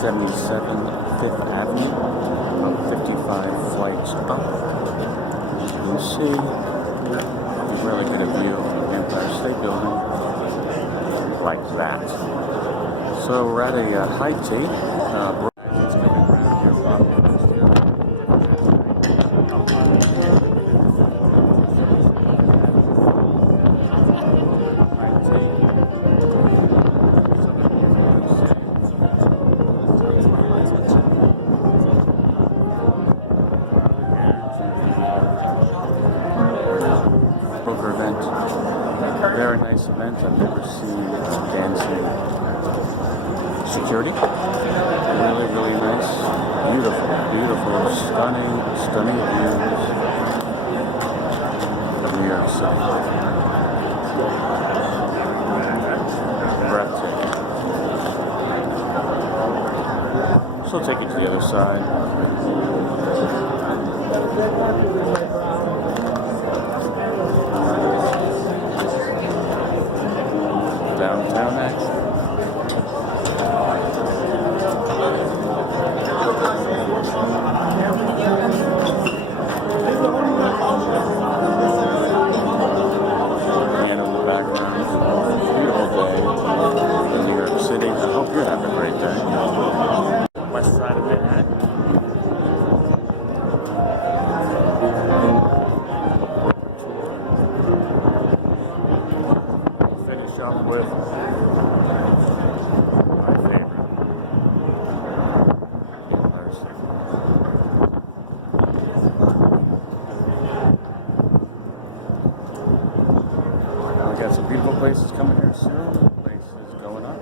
77 Fifth Avenue, about 55 flights up. As you can see, you really get a view of the Empire State Building like that. So we're at a high tea. It's Kilby Browne here, wealthiest here. Poker event, very nice event. I've never seen dancing security. Really, really nice, beautiful, beautiful, stunning views of New York City. Breathtaking. So I'll take you to the other side. Downtown action. And in the background, beautiful day in New York City. I hope you're having a great day. West side of Manhattan. Finish up with my favorite, Empire State. We got some beautiful places coming here soon. Places going up.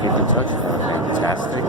Keep in touch. Fantastic